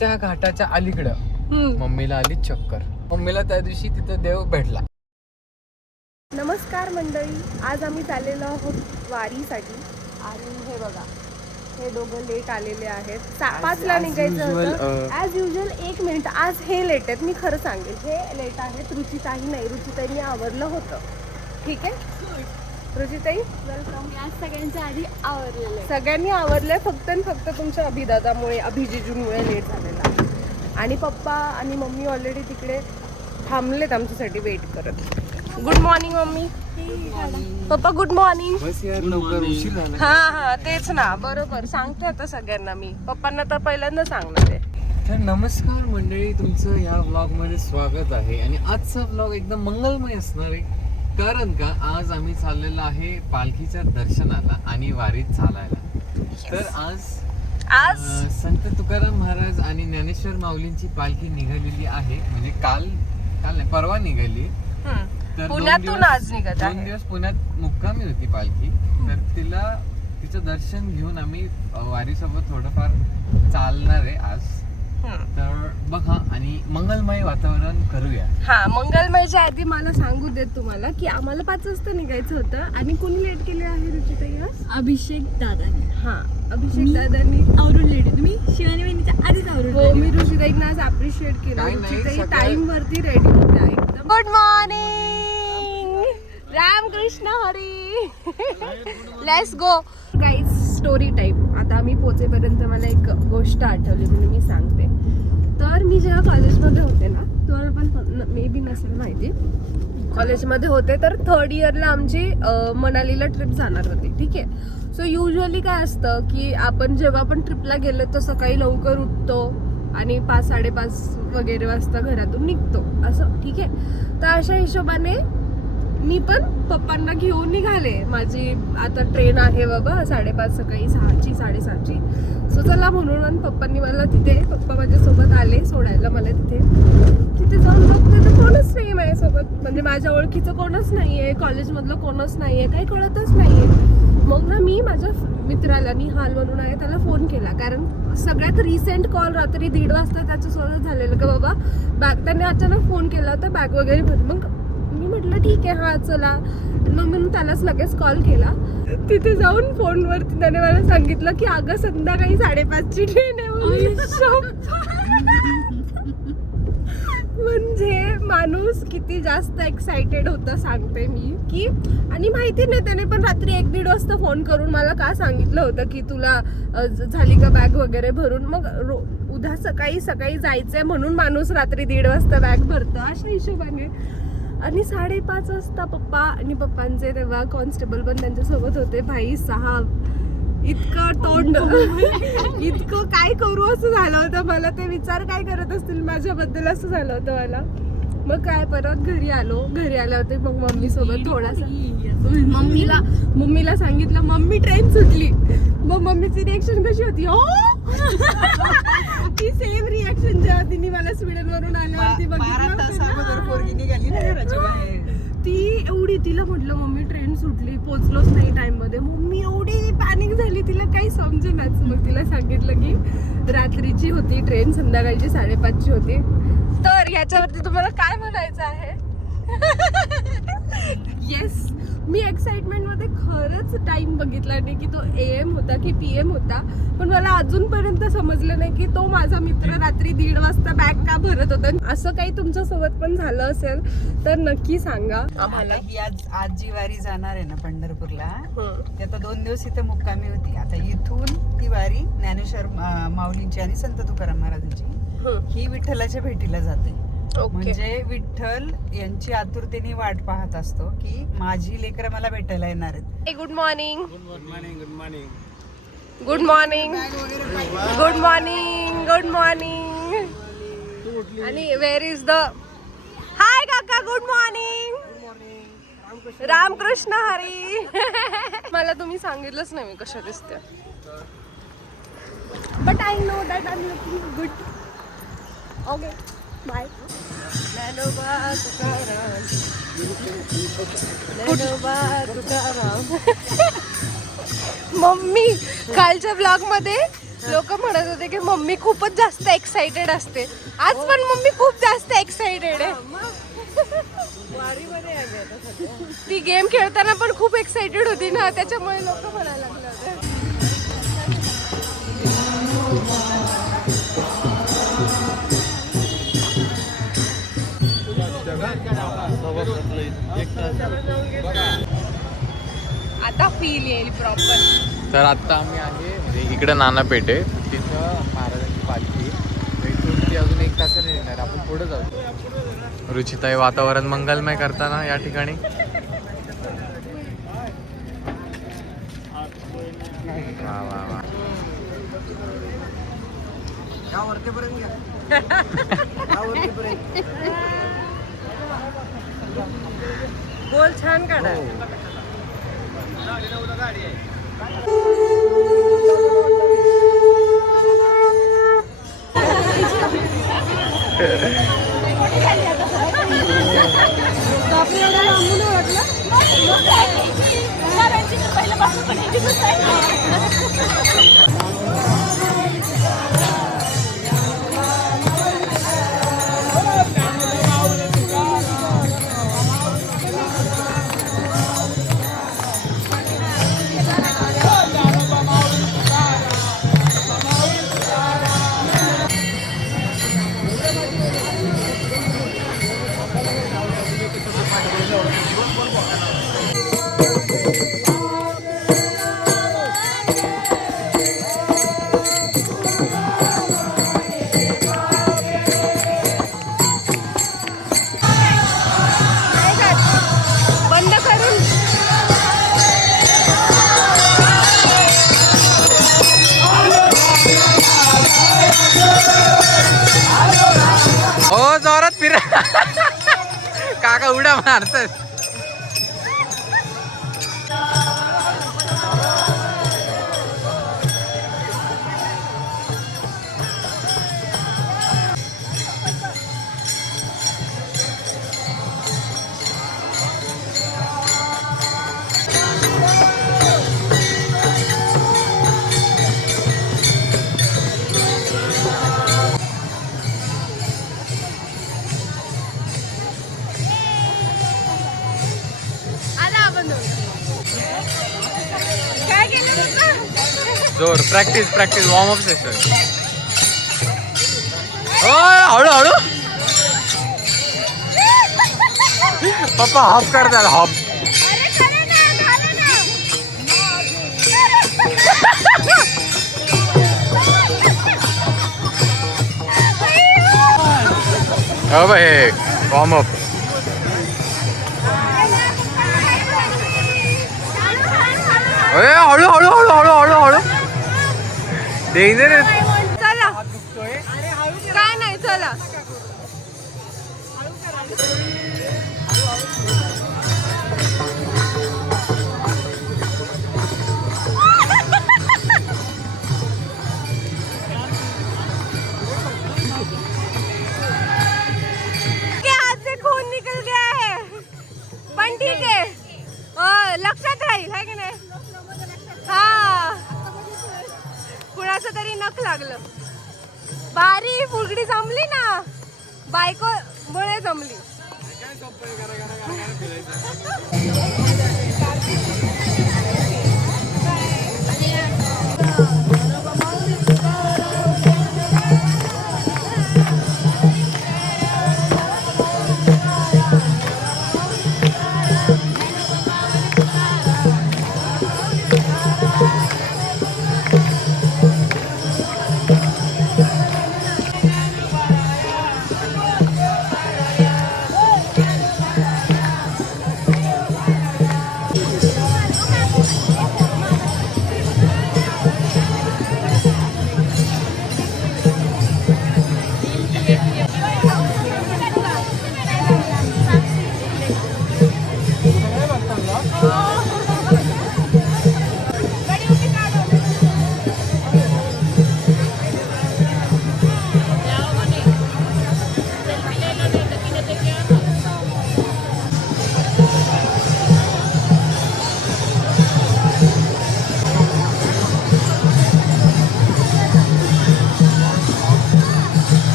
त्या घाटाच्या अलीकडं मम्मीला आली चक्कर. मम्मीला त्या दिवशी तिथं देव भेटला. नमस्कार मंडळी, आज आम्ही चाललेलो आहोत वारीसाठी. आणि हे बघा, हे दोघं लेट आलेले आहेत. 5ला निघायचं होतं ॲज युजल. 1 मिनिट, आज हे लेट आहेत. मी खरं सांगेल, हे लेट आहेत. रुचिताई नाही, रुचिताईंनी आवरलं होतं. ठीक आहे रुचिताई, वेलकम. आज सगळ्यांच्या आधी आवरलेलं, सगळ्यांनी आवरलंय. फक्त आणि फक्त तुमच्या अभिदादामुळे, अभिजिजूमुळे लेट झालेला. आणि पप्पा आणि मम्मी ऑलरेडी तिकडे थांबलेत आमच्यासाठी वेट करत. Good morning mummy. पप्पा गुड मॉर्निंग. बस यार, लवकर उशीर झाला. हा तेच ना, बरोबर सांगते आता सगळ्यांना मी. पप्पांना तर पहिल्यांदा सांगणार आहे. तर नमस्कार मंडळी, तुमचं या व्लॉग मध्ये स्वागत आहे. आणि आजचा व्लॉग एकदम मंगलमय असणार आहे. कारण का आज आम्ही चाललेलो आहे पालखीच्या दर्शनाला आणि वारीत चालायला. तर आज संत तुकाराम महाराज आणि ज्ञानेश्वर माऊलींची पालखी निघालेली आहे. म्हणजे काल नाही, परवा निघाली. तर पुण्यातून आज निघत आहे. 2 दिवस पुण्यात मुक्कामी होती पालखी. तर तिचं दर्शन घेऊन आम्ही वारीसोबत थोडंफार चालणार आहे आज. तर बघा, आणि मंगलमय वातावरण करूया. हा, मंगलमयच्या आधी मला सांगू देत तुम्हाला की आम्हाला 5 वाजता निघायचं होतं. आणि कोणी लेट केले आहे रुचिताई आज? अभिषेक दादाने. हा, अभिषेक दादांनी आवरून लेट. तुम्ही शिवानी बहिणीच्या आधीच आवरून. हो, मी रुचिताईंना आज अप्रिशिएट केलं. काही नाही, रुचिताई टाइम वरती रेडी होत्या एकदम. Good morning, Ramakrishna Hari. Let's go guys. Story type. आता आम्ही पोहोचेपर्यंत मला एक गोष्ट आठवली म्हणून मी सांगते. तर मी जेव्हा कॉलेजमध्ये होते ना, तुम्हाला पण मे बी नसेल माहिती, कॉलेजमध्ये होते तर 3rd इयरला आमची मनालीला ट्रिप जाणार होती. ठीक आहे. सो युजली काय असतं की आपण जेव्हा आपण ट्रिपला गेलो तर सकाळी लवकर उठतो आणि 5-5:30 वगैरे वाजता घरातून निघतो असं. ठीक आहे. तर अशा हिशोबाने मी पण पप्पांना घेऊन निघाले. माझी आता ट्रेन आहे बाबा 5:30 सकाळी, 6ची 7:30ची. सो चला म्हणून पप्पांनी मला पप्पा माझ्यासोबत आले सोडायला मला तिथे जाऊन बघते तर कोणच नाही माझ्यासोबत. म्हणजे माझ्या ओळखीचं कोणच नाहीये, कॉलेजमधलं कोणच नाहीये, काही कळतच नाहीये. मग ना मी माझ्या मित्राला, निहाल म्हणून आहे, त्याला फोन केला. कारण सगळ्यात रिसेंट कॉल रात्री 1:30 वाजता त्याच्यासोबत झालेलं का बाबा बॅग. त्याने अचानक फोन केला होता बॅग वगैरे भर. मग मी म्हटलं ठीक आहे, हा चला. मग मी त्यालाच लगेच कॉल केला. तिथे जाऊन फोनवरती त्याने मला सांगितलं की अगं संध्याकाळी 5:30ची ट्रेन आहे. म्हणजे माणूस किती जास्त एक्साइटेड होता सांगते मी की. आणि माहिती नाही त्याने पण रात्री 1-1:30 वाजता फोन करून मला का सांगितलं होतं की तुला झाली का बॅग वगैरे भरून. मग उद्या सकाळी जायचंय म्हणून माणूस रात्री 1:30 वाजता बॅग भरतं अशा हिशोबाने. आणि 5:30 वाजता पप्पा आणि पप्पांचे तेव्हा कॉन्स्टेबल पण त्यांच्यासोबत होते. भाई साहेब, इतकं तोंड इतकं काय करू असं झालं होतं मला. ते विचार काय करत असतील माझ्याबद्दल असं झालं होतं मला. मग काय परत घरी आले होते. मग मम्मी सोबत थोडासा मम्मीला सांगितलं मम्मी ट्रेन सुटली. मग मम्मीची रिएक्शन कशी होती? हो ती सेम रिएक्शन जेव्हा तिने मला स्वीडन वरून आल्यावरती बघितलं. ती एवढी, तिला म्हटलं मम्मी ट्रेन सुटली, पोहोचलोच नाही टाइम मध्ये. मम्मी एवढी पॅनिक झाली, तिला काही समजेनाच. मग तिला सांगितलं की रात्रीची होती ट्रेन, संध्याकाळची 5:30ची होती. तर ह्याच्यावरती तुम्हाला काय म्हणायचं आहे? येस, मी एक्साइटमेंट मध्ये खरंच टाइम बघितला नाही की तो AM होता की PM होता. पण मला अजूनपर्यंत समजलं नाही की तो माझा मित्र रात्री 1:30 वाजता बॅग का भरत होता. असं काही तुमच्या सोबत पण झालं असेल तर नक्की सांगा आम्हाला. ही आज जी वारी जाणार आहे ना पंढरपूरला, ती आता 2 दिवस इथे मुक्कामी होती. आता इथून ती वारी ज्ञानेश्वर माऊलींची आणि संत तुकाराम महाराजांची ही विठ्ठलाच्या भेटीला जाते. म्हणजे विठ्ठल यांची आतुरतेने वाट पाहत असतो की माझी लेकरं मला भेटायला येणार आहेत. Good morning. Good morning. Good morning. Good morning. आणि वेअर इज द हाय काका. Good morning. रामकृष्ण हरी. मला तुम्ही सांगितलंच नाही मी कशा दिसते. But I know that I am looking good. Okay bye. Mummy कालच्या ब्लॉग मध्ये लोक म्हणत होते की मम्मी खूपच जास्त एक्साइटेड असते. आज पण मम्मी खूप जास्त एक्साइटेड आहे. ती गेम खेळताना पण खूप एक्साइटेड होती ना, त्याच्यामुळे लोक म्हणायला लागले होते. आता फील येईल प्रॉपर. तर आता आम्ही आहे म्हणजे इकडे नाना पेठ आहे, तिथं महाराजांची पालखी आहे. इथून ती अजून 1 तासाने येणार. आपण पुढे जाऊ. रुचिताई वातावरण मंगलमय करताना या ठिकाणी. वा वा वा. बोल छान काढा. बंद करून हो जोरात फिरा. काका उड्या मारतात. काय केलं? जोर practice practice warm up session. हळू हळू. पप्पा हॉप करतात हॉप. अरे खरं ना, झालं ना. हो भाई वॉर्म अप. अरे हळू हळू हळू हळू हळू हळू. डेंजर आहे. चला काय नाही चला. हाथ से खून निकल गया है पण ठीक आहे. लक्षात राहील है की नाही. हा कुणाचं तरी नख लागलं. भारी फुगडी जमली ना, बायको मुळे जमली.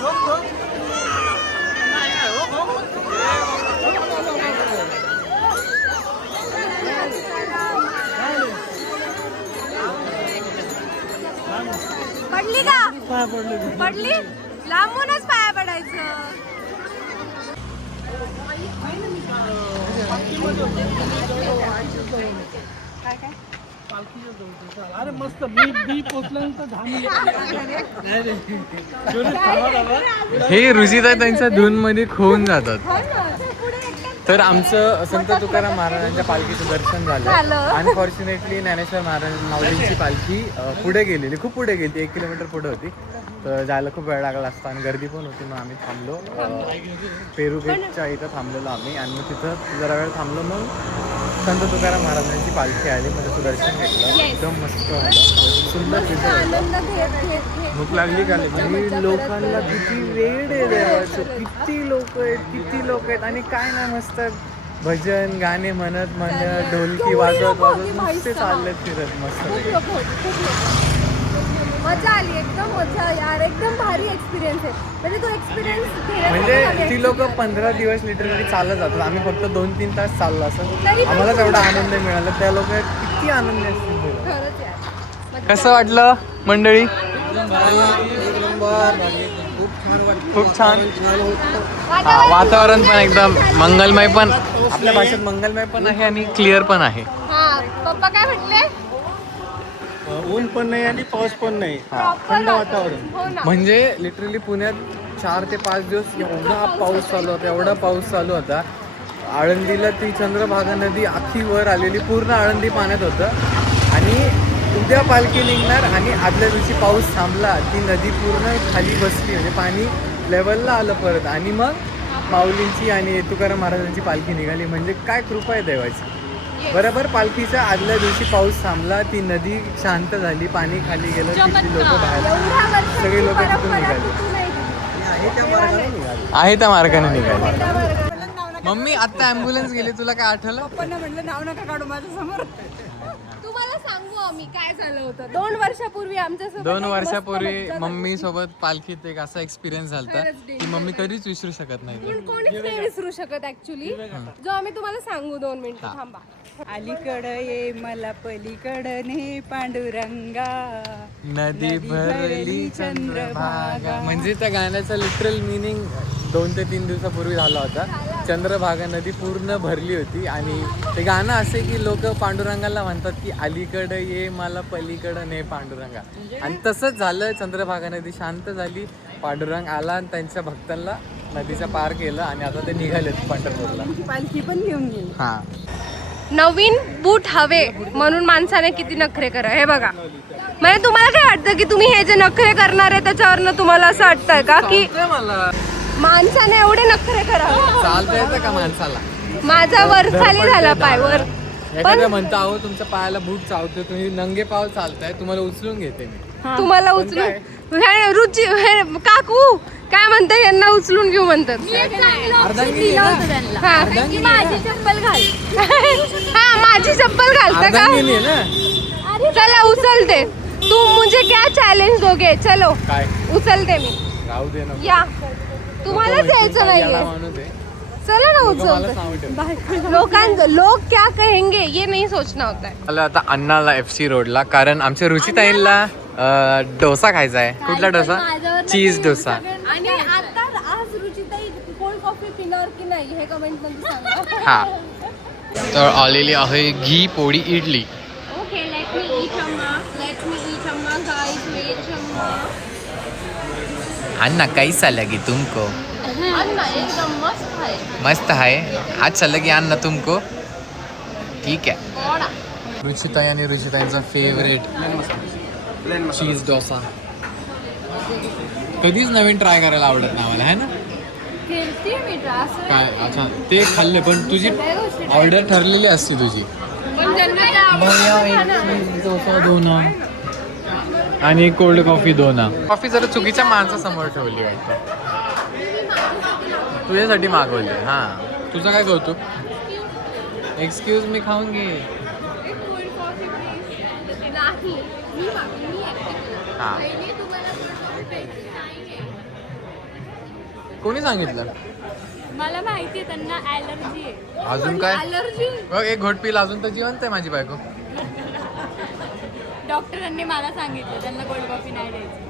पडली का? पडली? लांबूनच पाया पडायचं. अरे मस्त मी पोचल्यानंतर 10 मिनिट हे ऋषिता त्यांच्या धून मध्ये खोवून जातात. तर आमचं संत तुकाराम महाराजांच्या पालखीचं दर्शन झालं. अनफॉर्च्युनेटली ज्ञानेश्वर महाराज माऊलींची पालखी पुढे गेलेली, खूप पुढे गेली, 1 किलोमीटर पुढे होती. तर जायला खूप वेळ लागला असता आणि गर्दी पण होती. मग आम्ही थांबलो पेरू गेटच्या इथं थांबलेलो आम्ही आणि मग तिथं जरा वेळ थांबलो. मग संत तुकाराम महाराजांची पालखी आली, मग त्याचं दर्शन घेतलं. एकदम मस्त होतं, सुंदर तिथं. भूक लागली का? म्हणजे लोकांना किती वेळ आहे देवाचं, किती लोक आहेत आणि काय नाही, मस्त भजन गाणे म्हणत ढोलकी वाजवत नुसते चालले फिरत मस्त. मजा आली, एकदम मजा यार, एकदम भारी एक्सपिरियन्स आहे. म्हणजे तो एक्सपिरियन्स म्हणजे ती लोक 15 दिवस लिटरली चालत जातात, आम्ही फक्त 2-3 तास चाललो असं. आम्हाला तेवढा आनंद मिळाला. त्या लोक किती आनंदी असतील. खरंच यार. कसं वाटलं मंडळी? खूप छान. वातावरण पण एकदम मंगलमय, पण आपल्या भाषेत मंगलमय पण आहे आणि क्लिअर पण आहे. हा, पप्पा काय म्हटले? ऊन पण नाही आणि पाऊस पण नाही, थंड वातावरण. हो ना. म्हणजे लिटरली पुण्यात 4 ते 5 दिवस एवढा पाऊस चालू होता. आळंदीला ती चंद्रभागा नदी अख्खी वर आलेली, पूर्ण आळंदी पाण्यात होतं. आणि उद्या पालखी निघणार आणि आदल्या दिवशी पाऊस थांबला, ती नदी पूर्ण खाली बसली, म्हणजे पाणी लेवलला आलं परत. आणि मग माऊलींची आणि तुकाराम महाराजांची पालखी निघाली. म्हणजे काय कृपा आहे देवाची. बरोबर पालखीच्या आदल्या दिवशी पाऊस थांबला, ती नदी शांत झाली, पाणी खाली गेलं, तिथली लोक बाहेर, सगळे लोक तिथून निघाले. आहे त्या मार्गाने निघाले. मम्मी आता ॲम्ब्युलन्स गेली, तुला काय आठवलं? पप्पांना म्हटलं नाव नका काढू माझ्या समोर. तुम्हाला सांगू आम्ही काय झालं होतं. 2 वर्षापूर्वी आमच्यासोबत 2 एक वर्षापूर्वी मस्त मज्जा मम्मी सोबत पालखीत एक असा एक्सपिरियन्स झाला की मम्मी कधीच विसरू शकत नाही. पण कोणीच नाही विसरू शकत ऍक्च्युली, जो आम्ही तुम्हाला सांगू. 2 मिनिटं थांबा. अलीकडं ये मला पलीकडं ने पांडुरंगा, नदी भरली चंद्रभागा. म्हणजे त्या गाण्याचं लिटरल मिनिंग 2 ते 3 दिवसापूर्वी झाला होता. चंद्रभागा नदी पूर्ण भरली होती आणि ते गाणं असे की लोक पांडुरंगाला म्हणतात की अलीकडं ये मला पलीकडं ने पांडुरंगा. आणि तसंच झालं. चंद्रभागा नदी शांत झाली, पांडुरंग आला आणि त्यांच्या भक्तांना नदीच्या पार केलं आणि आता ते निघालेत पंढरपूरला. पालखी पण घेऊन गेली. हा, नवीन बूट हवे म्हणून माणसाने किती नखरे करा. हे बघा, म्हणजे तुम्हाला काय वाटतं की तुम्ही हे जे नखरे करणार आहे त्याच्यावरनं तुम्हाला असं वाटतंय का की मला माणसाने एवढे नखरे करावे? चालता येतं का माणसाला? माझा वर खाली झाला पाय वर. एखाद्या म्हणता अहो तुमच्या पायाला बूट चावतो, तुम्ही नंगे पाव चालताय, तुम्हाला उचलून घेते मी. तुम्हाला उचलून रुची काकू काय म्हणतात, यांना उचलून घेऊ म्हणतात. अर्धांगिनी आहे ना? हा. अर्धांगिनी आहे माझी चप्पल घाल. हा, माझी चप्पल घालता का? अर्धांगिनी आहे ना? चला उचलते. तू मुझे क्या चॅलेंज दोगे? चलो काय उचलते मी. राहू दे ना. या, तुम्हालाच यायचं नाहीये. माणूस आहे. चला ना मला उचलते. सांगू ठेव. लोग क्या कहेंगे ये नहीं सोचना होता है. मला आता अन्नाला FC रोडला, कारण आमच्या रुचिताईंना डोसा खायचा आहे. कुठला डोसा? चीज डोसा. आणि आता आज रुचिताई कोल्ड कॉफी पिणार की नाही हे कमेंट मध्ये सांगा. हा, तर आलेली आहे घी पोळी इडली. ओके, लेट मी ईट अम्मा गाइस, वेट अम्मा. अन्ना कैसा लगी तुमको? अन्ना एकदम मस्त है. मस्त है. अच्छा लगी अन्ना तुमको? ठीक आहे. रुचिताई आणि रुचिताईंचा फेवरेट चीज डोसा. कधीच नवीन ट्राय करायला आवडत नाही आम्हाला, है ना? फिरती मी त्रास. काय अच्छा ते खाल्ले, पण तुझी ऑर्डर ठरलेली असते तुझी. पण ज्यांना काय आवडतं चीज डोसा 2 आणि कोल्ड कॉफी 2. कॉफी जरा चुकीच्या माणसासमोर ठेवली वाटतं. तुझ्यासाठी मागवली. हा, तुझं काय कौतुक? एक्सक्यूज मी खाऊन घे. नाही, मी हा, कोणी सांगितलं? मला माहिती आहे त्यांना ॲलर्जी आहे. अजून काय? अलर्जी. बघ एक घोट पिल अजून तर जिवंत आहे माझी बायको. डॉक्टरांनी मला सांगितलं त्यांना कोल्ड कॉफी नाही द्यायची.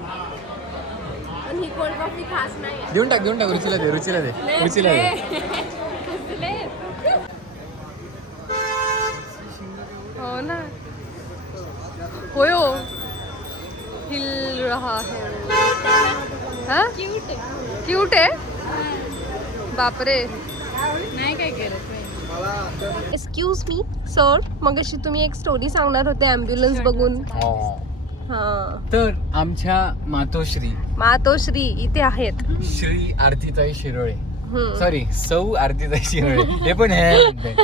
पण ही कोल्ड कॉफी खास नाही. देऊन टाक रुचीला दे रुचीला दे. कसले? हो ना. होय हो. हिल रहा है. हा क्यूट आहे. क्यूट आहे. बापरे. नाही काय केलं तुम्ही? एक्सक्यूज मी सर, मग अशी तुम्ही एक स्टोरी सांगणार होते ॲम्ब्युलन्स बघून. हा. तर आमच्या मातोश्री मातोश्री इथे आहेत. श्री आरतीताई शिरोळे, हम्म. सॉरी सौ आरतीताई शिरोळे, हे पण हे म्हणते.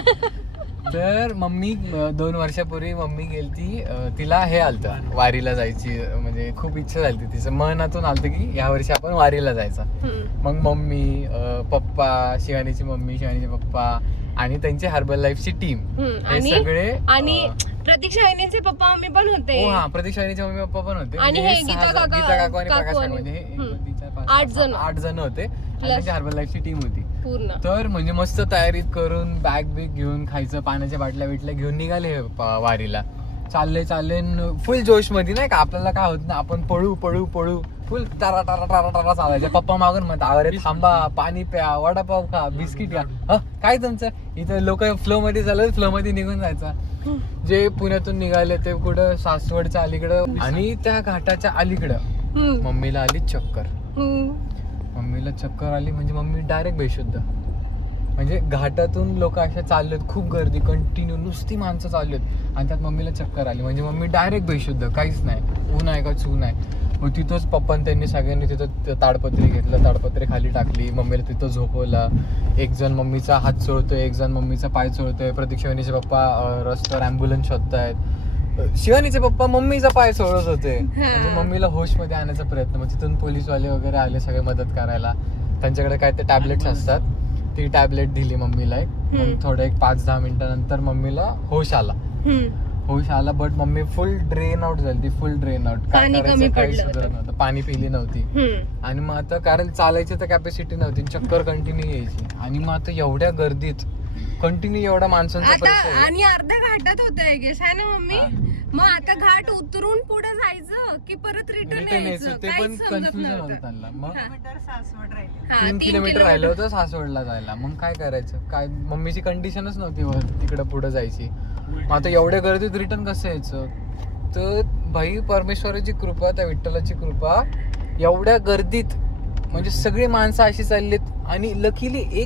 तर मम्मी 2 वर्षापूर्वी मम्मी गेलती, तिला हे आलतं वारीला जायची, म्हणजे खूप इच्छा झाली तिचं, मनातून आलतं की या वर्षी आपण वारीला जायचं. हम्म. मग मम्मी, पप्पा, शिवानीची मम्मी, शिवानीचे पप्पा आणि त्यांची हर्बल लाईफची टीम, हम्म. हे सगळे आणि प्रतीक्षा वहिनीचे पप्पा मम्मी पण होते. हो हा, प्रतीक्षा वहिनीचे मम्मी पप्पा पण होते. आणि म्हणजे हे हे गीता सहा- काका- गीता काकू आणि काकू प्रकाश काकू, आणि- म्हणजे हे हम्म. 1, 2, 3, 4, 5, 8 जण. 8 जण होते आणि Plus- त्यांची हर्बल लाईफची टीम होती. पूर्ण. तर म्हणजे मस्त तयारीत करून बॅग बिग घेऊन, खायचं पाण्याच्या बाटल्या बिटल्या घेऊन निघाले हे वारीला. चालले फुल जोश मध्ये, नाही का आपल्याला काय होत ना, आपण पळू पळू पळू फुल टारा टारा टारा टारा चालायचे. पप्पा मागून म्हणतात अरे थांबा, पाणी प्या, वडापाव खा, बिस्किट घ्या. काय तुमचं इथं, लोक फ्लो मध्ये चालत, फ्लो मध्ये निघून जायचा. जे पुण्यातून निघाले ते कुठं सासवडच्या अलीकडं, आणि त्या घाटाच्या अलीकडं हम्म. मम्मीला आली चक्कर. हम्म. मम्मीला चक्कर आली म्हणजे मम्मी डायरेक्ट बेशुद्ध. म्हणजे घाटातून लोक अशा चाललेत, खूप गर्दी, कंटिन्यू नुसती माणसं चाललेत, आणि त्यात मम्मीला चक्कर आली म्हणजे मम्मी डायरेक्ट बेशुद्ध, काहीच नाही, ऊन आहे का चून आहे. मग तिथंच पप्पा त्यांनी सगळ्यांनी तिथं ताडपत्री घेतलं, ताडपत्री खाली टाकली, मम्मीला तिथं झोपवला. एक जण मम्मीचा हात चोळतोय, एक जण मम्मीचा पाय चोळतोय, प्रतीक्षा वहिनीचे पप्पा रस्त्यावर ॲम्ब्युलन्स शोधतायत, शिवानीचे पप्पा मम्मीचा पाय चोळत होते, म्हणजे मम्मीला होशमध्ये आणण्याचा प्रयत्न. मग तिथून पोलीसवाले वगैरे आले सगळे मदत करायला. त्यांच्याकडे काय ते टॅबलेट्स असतात, ती टॅबलेट दिली मम्मीला एक. मग थोडं एक 5-10 मिनिटानंतर मम्मीला होश आला. होश आला, but mummy full drain out झाली, फुल ड्रेन आउट. काय पाणी कमी करायचं काही पडलं सुधारत नव्हतं, पाणी पिली नव्हती. हम्म. आणि मग आता कारण चालायची तर कॅपॅसिटी नव्हती, चक्कर कंटिन्यू यायची. आणि मग आता एवढ्या गर्दीत कंटिन्यू एवढा माणसांचा आता परिसर आहे. आणि अर्ध्या घाटात होतंय गेस आहे ना मम्मी. मग आता घाट उतरून पुढे जायचं की परत रिटर्न रिटर्न यायचं, यायचं ते पण काहीच समजत कन्फ्युजन नव्हतं. होतं त्यांना. मग किलोमीटर सासवड राहिले. हा, 3 किलोमीटर राहिलं होतं सासवडला जायला. मग काय करायचं, काय मम्मीची कंडिशनच नव्हती तिकडं पुढे जायची. मग आता एवढ्या गर्दीत रिटर्न कसं यायचं. तर भाई परमेश्वराची कृपा, त्या विठ्ठलाची कृपा, एवढ्या गर्दीत म्हणजे सगळी माणसं अशी चाललीत. आणि लकीली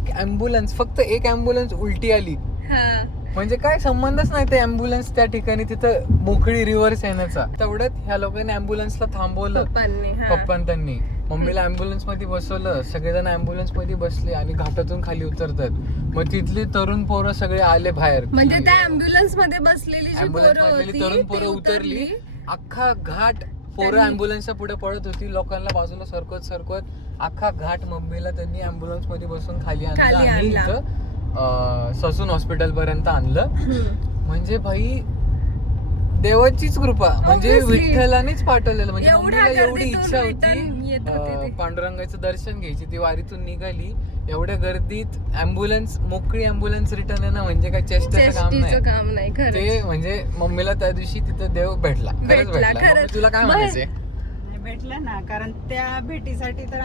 फक्त एक ॲम्ब्युलन्स उलटी आली. हा. म्हणजे काय संबंधच नाही ते ॲम्ब्युलन्स त्या ठिकाणी, तिथं मोकळी रिव्हर्स येण्याचा. तेवढ्यात ह्या लोकांनी ॲम्ब्युलन्सला थांबवलं, पप्पांनी, हा. पप्पान त्यांनी मम्मीला ॲम्ब्युलन्स मध्ये बसवलं. सगळेजण ॲम्ब्युलन्स मध्ये बसले आणि घाटातून खाली उतरतात. मग तिथली तरुण पोरं सगळे आले बाहेर. म्हणजे त्या ॲम्ब्युलन्स मध्ये बसलेली जी ॲम्ब्युलन्स पोरं मधली होती, तरुण ती पोरं उतरली. अख्खा घाट पोरं ॲम्ब्युलन्सच्या पुढे पळत होती, लोकांना बाजूला सरकवत अख्खा घाट मम्मीला त्यांनी ॲम्ब्युलन्स मध्ये बसून खाली आणलं खाली आणि आणला. इथं ससून हॉस्पिटल पर्यंत आणलं. म्हणजे भाई देवाचीच कृपा, म्हणजे Obviously. विठ्ठलानेच पाठवलेलं. म्हणजे एवढ्या मम्मीला एवढी गर्दीतून इच्छा return येत होते होती ते. पांडुरंगाचं दर्शन घ्यायची, ती वारीतून निघाली. एवढ्या गर्दीत ॲम्ब्युलन्स, मोकळी ॲम्ब्युलन्स रिटर्न येणं म्हणजे काय चेष्टेचं काम चेष्टीचं नाही. काम नाही खरं. ते म्हणजे मम्मीला त्या दिवशी तिथं देव भेटला, खरंच भेटला, भेटला. खरंच. मम्मी, तुला काय मग- म्हणायचंय? भेटलं ना, कारण त्या भेटीसाठी तर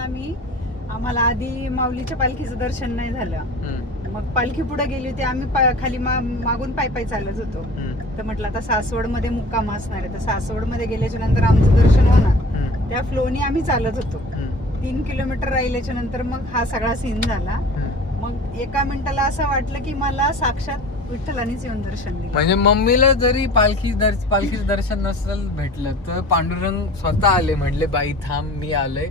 आम्हाला आधी माऊलीच्या पालखीचं दर्शन नाही झालं. हम्म, मग पालखी पुढे गेली होती, आम्ही खाली मागून पायी चालत होतो. हम्म, तर म्हटलं आता सासवड मध्ये मुक्काम असणार आहे, तर सासवड मध्ये गेल्याच्या नंतर आमचं दर्शन होणार. हम्म, त्या फ्लोनी आम्ही चालत होतो. हम्म, 3 किलोमीटर राहिल्याच्या नंतर मग हा सगळा सीन झाला. हम्म. मग एका मिनिटाला असं वाटलं की मला साक्षात विठ्ठलानेच येऊन दर्शन दिलं. म्हणजे मम्मीला जरी पालखीचं दर्शन नसेल भेटलं तर पांडुरंग स्वतः आले, म्हटले बाई थांब, मी आलोय,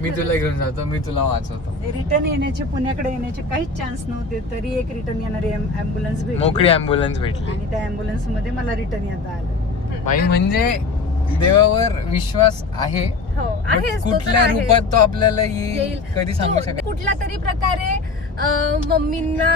मी तुला घेऊन जातो, मी तुला वाचवतो. रिटर्न येण्याचे, पुण्याकडे येण्याचे काहीच चान्स नव्हते, तरी एक रिटर्न येणारी ॲम्ब्युलन्स भेटली. मोकळी ॲम्ब्युलन्स भेटली. आणि त्या ॲम्ब्युलन्स मध्ये मला रिटर्न येता आलं. बाई म्हणजे देवावर विश्वास आहे, हो, पण आहेच, तो तर कुठल्या आहेच. रूपात तो आपल्याला येईल येईल. कधी सांगू शकत. कुठल्या तरी प्रकारे मम्मींना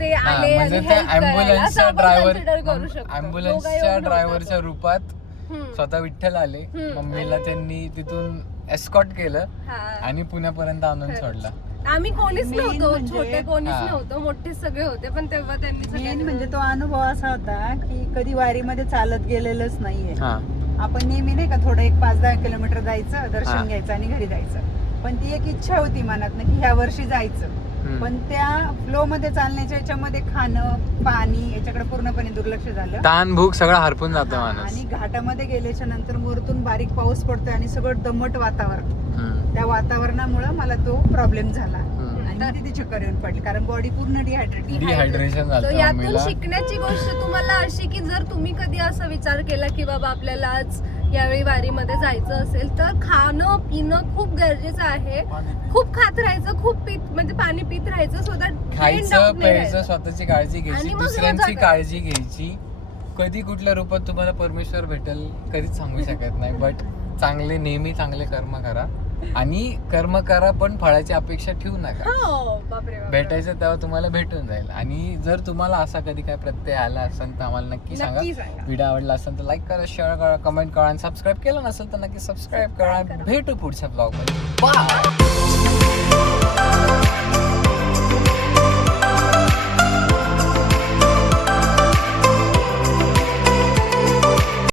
ते हा, आले म्हणजे आणि त्या help करायला, ॲम्ब्युलन्सच्या असं आपण ड्रायव्हर consider करू शकतो. ॲम्ब्युलन्सच्या योगायोग ड्रायव्हरच्या नव्हता रूपात तो. हम्म. स्वतः विठ्ठल आले. हम्म. मम्मीला त्यांनी तिथून एस्कॉट केलं हा. आणि पुण्यापर्यंत आणून खरंच. सोडला. आम्ही कोणीच Main नव्हतो, म्हणजे- छोटे कोणीच हा. नव्हतो, मोठे सगळे होते. पण तेव्हा त्यांनी मेन सगळ्यांनी म्हणजे तो अनुभव असा होता की कधी वारीमध्ये चालत गेलेलंच नाहीये. हा आपण नेहमी नाही का थोडं एक 5-10 किलोमीटर जायचं हा. दर्शन घ्यायचं आणि घरी जायचं, पण ती एक इच्छा होती मनात की ह्या वर्षी जायचं. हम्म. पण त्या फ्लो मध्ये चालण्याच्या याच्यामध्ये खाणं पाणी याच्याकडे पूर्णपणे दुर्लक्ष झालं. ताण भूक सगळं हरपून जातं हा, माणूस. आणि घाटामध्ये गेल्याच्या नंतर वरतून बारीक पाऊस पडतोय आणि सगळं दमट वातावरण. हम्म. त्या वातावरणामुळे मला तो प्रॉब्लेम झाला हम्म. आणि मी तिथे चक्कर येऊन पडली कारण बॉडी पूर्ण डिहायड्रेट. डिहायड्रेशन तर झालं यातून मम्मीला. शिकण्याची गोष्ट तुम्हाला अशी की जर तुम्ही कधी असा विचार केला की बाबा आपल्याला आज यावेळी वारीमध्ये जायचं असेल तर खाणं पिणं खूप गरजेचं आहे. खूप खात राहायचं, खूप पीत म्हणजे पाणी पित राहायचं सो दॅट खायचं प्यायचं, स्वतःची काळजी घ्यायची, आणि मग दुसऱ्यांची मजा काळजी घ्यायची. कधी कुठल्या रूपात तुम्हाला परमेश्वर भेटेल कधीच सांगू शकत नाही. बट चांगले नेहमी चांगले कर्म करा आणि कर्म करा पण फळाची अपेक्षा ठेवू नका. हो बापरे बापरे. भेटायचं तेव्हा तुम्हाला भेटून जाईल. आणि जर तुम्हाला असा कधी काय प्रत्यय आला असेल तर आम्हाला नक्की सांगा. नक्की सांगा. व्हिडिओ आवडला असेल तर लाईक करा, शेअर करा, कमेंट करा आणि सबस्क्राईब केलं नसेल तर नक्की सबस्क्राईब करा. भेटू पुढच्या ब्लॉग मध्ये. बाय.